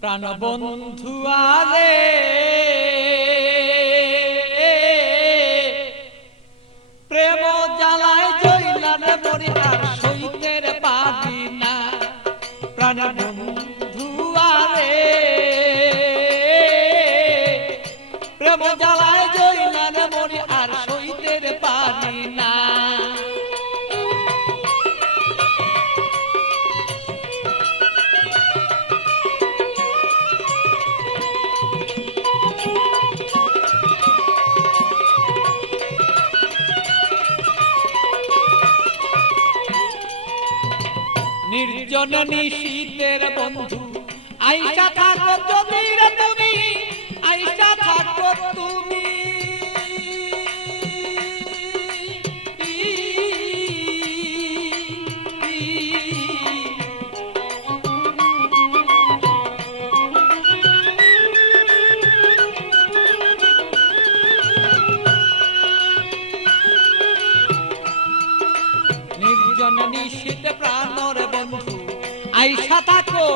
প্রাণ বন্ধু আরে প্রেম জ্বালায় জইলারে মরি আর সইতের পারি না। প্রাণ বন্ধু আরে প্রেম জ্বালায় জইলারে মরি আর সইতের পারি না। নির্জন নিশীতের বন্ধু আইসা থাকো যদি রে তুমি, আইসা থাকো তুমি। নির্জন নিশীত প্রাণর বন্ধু আইসা থাকো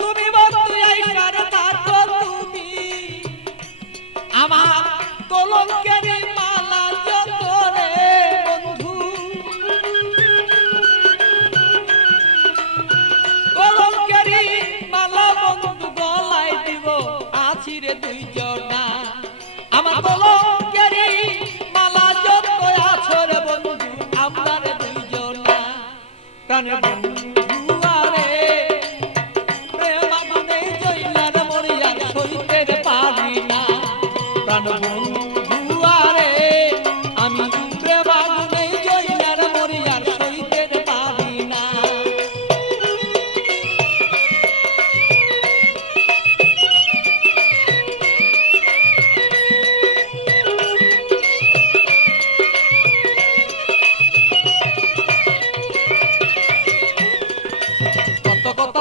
তুমি, বন্ধু আইসা থাকো তুমি। আমার কলঙ্কের মালা যত রে বন্ধু, কলঙ্কের মালা বন্ধু গলায় দিব আছি রে দুইজনা। আমার কলঙ্কের মালা যত আছো রে বন্ধু আমরা রে দুইজনা। প্রাণের বন্ধু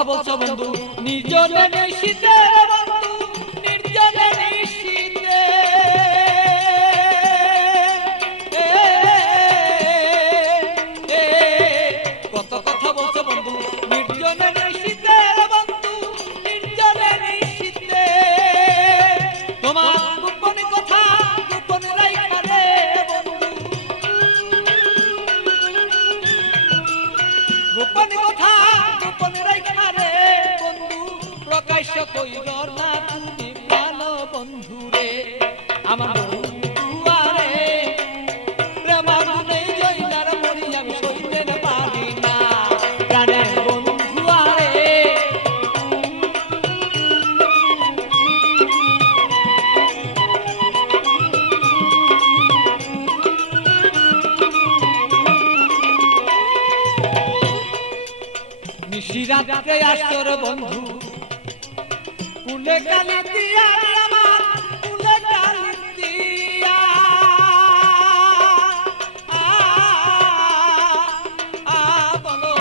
বলছো বন্ধু নির্জনে নিশীতে, বন্ধু নির্জনে নিশীতে। কত কথা বলছো বন্ধু নির্জনে নিশীতে, বন্ধু নির্জনে নিশীতে। তোমার গোপন কথা গোপন রাইখা রে বন্ধু, গোপন কথা গোপন রাইখা রে বন্ধু প্রকাশ্য কইর না তুমি প্রাণ বন্ধু রে। আমার বন্ধু আরে প্রেম আগুনে জইলার মরি আমি সইতে পারি না। প্রাণের বন্ধু আরে নিশিরাতে আসর বন্ধু কুলে কালি দিয়া আমার কুলে কালি দিয়া। বলো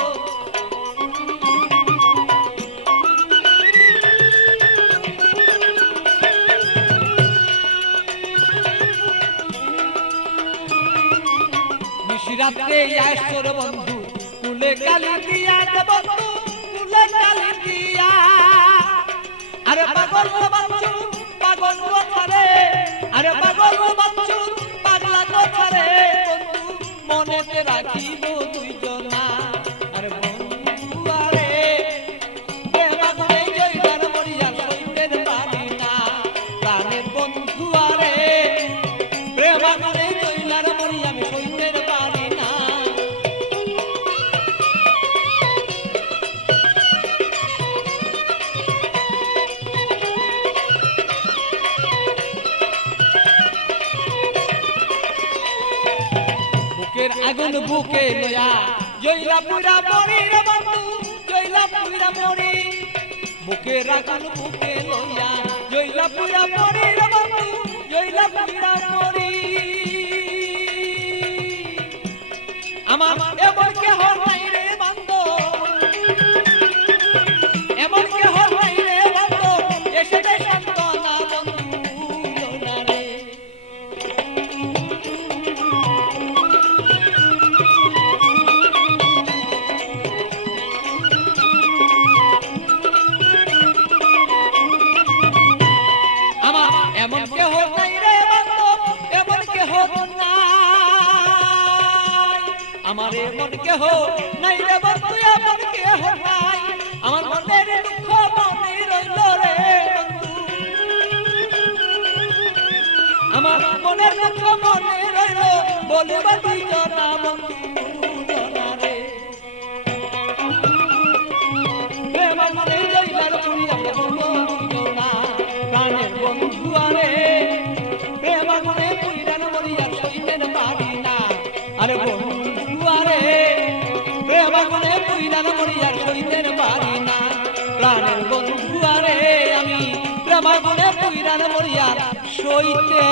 নিশিরাতে আসর বন্ধু কুলে কালি দিয়া বন্ধু কুলে কালি দিয়া। আরে পাগল বাচ্চু পাগল কথা রে, আরে পাগল বাচ্চু পাগলা কথা রে বন্ধু মনেতে রাখিব দুইজনা। আরে বন্ধু আরে প্রেম আগুনে জইলার মরি আর সইতে পারি না। প্রাণের বন্ধু আরে প্রেম আগুনে জইলার মরি আমি সইতে পারি না। আগুন বুকে লয়া জইলা পুরা মরি রে বন্ধু, জইলা পুরা মরি। বুকের আগুন বুকে লয়া জইলা পুরা মরি রে বন্ধু, জইলা পুরা মরি। আমার এমন কেহ নাই রে বন্ধু, এমন কেহ নাই রে বন্ধু এসে দে সান্তনা বন্ধু না রে। আমারে মন কেহ নাই রে বন্ধু আপন কেহ নাই আমার মনের দুঃখ মনে রইল রে বন্ধু আমার মনের দুঃখ মনে রইল বলিবা তুই জনা বন্ধু জনা রে প্রেম মনে রইলার পুরিয়া বন্ধু জনা প্রাণের বন্ধু আরে প্রেম মনে পুইরান মরিয়া সইতেন পারি না আরে বন্ধু আরে প্রেম মনে পুইরান মরিয়া সইতেন পারি না প্রাণের বন্ধু আরে আমি প্রেম মনে পুইরান মরিয়া সইতে